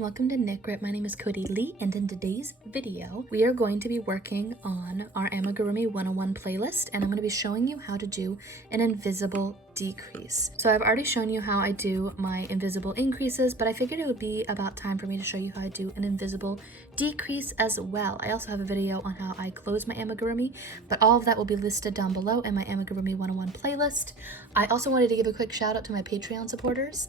and welcome to Knit Grit. My name is Cody Lee, and in today's video, we are going to be working on our Amigurumi 101 playlist, and I'm going to be showing you how to do an invisible decrease. So I've already shown you how I do my invisible increases, but I figured it would be about time for me to show you how I do an invisible decrease as well. I also have a video on how I close my amigurumi, but all of that will be listed down below in my Amigurumi 101 playlist. I also wanted to give a quick shout out to my Patreon supporters.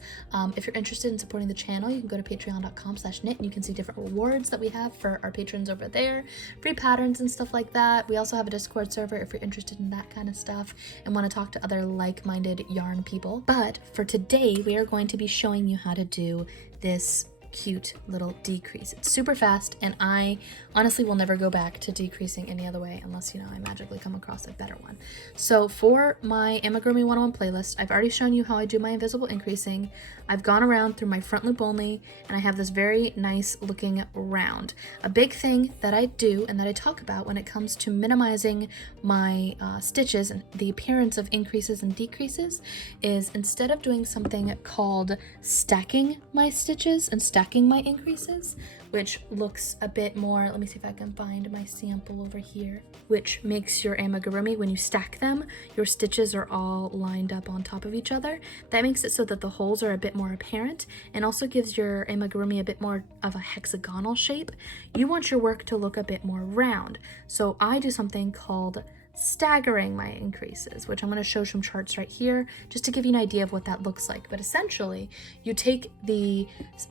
If you're interested in supporting the channel, you can go to patreon.com/knit and you can see different rewards that we have for our patrons over there, free patterns and stuff like that. We also have a Discord server if you're interested in that kind of stuff and want to talk to other like-minded yarn people. But for today, we are going to be showing you how to do this cute little decrease. It's super fast, and I honestly will never go back to decreasing any other way unless, I magically come across a better one. So for my Amigurumi 101 playlist, I've already shown you how I do my invisible increasing. I've gone around through my front loop only, and I have this very nice looking round. A big thing that I do and that I talk about when it comes to minimizing my stitches and the appearance of increases and decreases is, instead of doing something called stacking my stitches and stacking my increases, which looks a bit more, let me see if I can find my sample over here, which makes your amigurumi, when you stack them, your stitches are all lined up on top of each other. That makes it so that the holes are a bit more apparent and also gives your amigurumi a bit more of a hexagonal shape. You want your work to look a bit more round. So I do something called staggering my increases, which I'm going to show some charts right here just to give you an idea of what that looks like. But essentially, you take the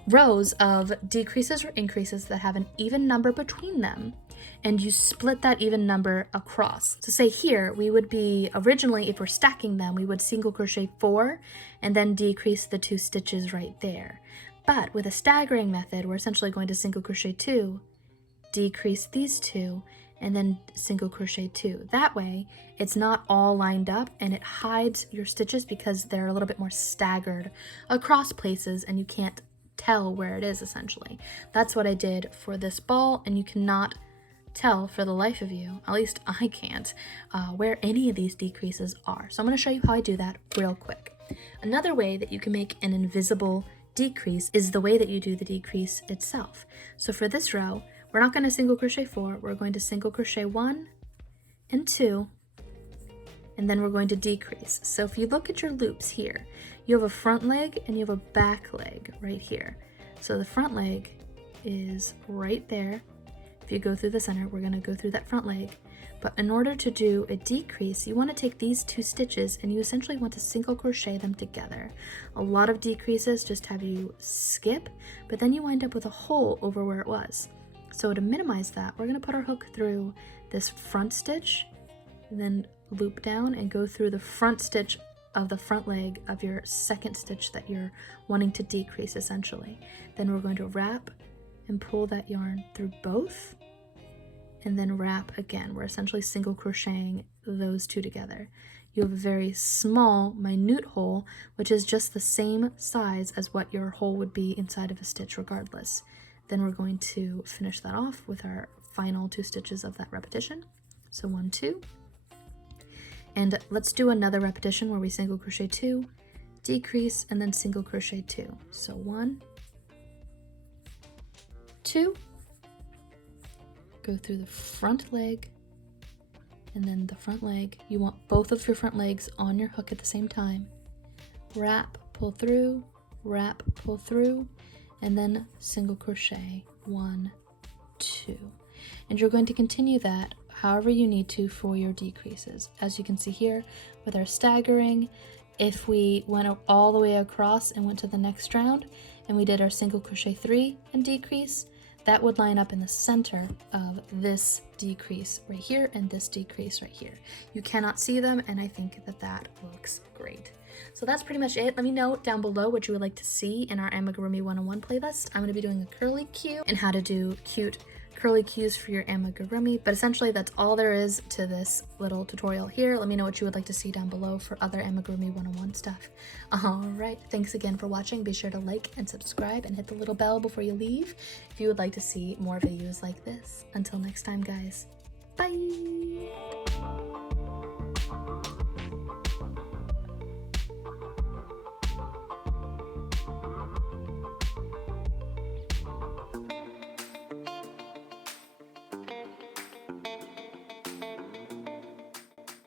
rows of decreases or increases that have an even number between them, and you split that even number across. So say here, we would be, originally, if we're stacking them, we would single crochet 4 and then decrease the 2 stitches right there. But with a staggering method, we're essentially going to single crochet 2, decrease these 2, and then single crochet 2. That way, it's not all lined up and it hides your stitches because they're a little bit more staggered across places and you can't tell where it is, essentially. That's what I did for this ball, and you cannot tell for the life of you, at least I can't, where any of these decreases are. So I'm going to show you how I do that real quick. Another way that you can make an invisible decrease is the way that you do the decrease itself. So for this row, we're not going to single crochet 4, we're going to single crochet 1 and 2, and then we're going to decrease. So if you look at your loops here, you have a front leg and you have a back leg right here. So the front leg is right there. If you go through the center, we're going to go through that front leg. But in order to do a decrease, you want to take these 2 stitches and you essentially want to single crochet them together. A lot of decreases just have you skip, but then you wind up with a hole over where it was. So to minimize that, we're going to put our hook through this front stitch, then loop down and go through the front stitch of the front leg of your second stitch that you're wanting to decrease, essentially. Then we're going to wrap and pull that yarn through both, and then wrap again. We're essentially single crocheting those 2 together. You have a very small, minute hole, which is just the same size as what your hole would be inside of a stitch regardless. Then we're going to finish that off with our final 2 stitches of that repetition. So 1, 2. And let's do another repetition where we single crochet 2, decrease, and then single crochet 2. So 1, 2, go through the front leg, and then the front leg. You want both of your front legs on your hook at the same time. Wrap, pull through, wrap, pull through, and then single crochet 1, 2. And you're going to continue that however you need to for your decreases. As you can see here with our staggering, if we went all the way across and went to the next round and we did our single crochet 3 and decrease, that would line up in the center of this decrease right here and this decrease right here. You cannot see them, and I think that that looks great. So that's pretty much it. Let me know down below what you would like to see in our Amigurumi 101 playlist. I'm going to be doing a curly Q and how to do cute curly cues for your amigurumi, but essentially that's all there is to this little tutorial here. Let me know what you would like to see down below for other Amigurumi 101 stuff. Alright, thanks again for watching. Be sure to like and subscribe and hit the little bell before you leave if you would like to see more videos like this. Until next time, guys. Bye!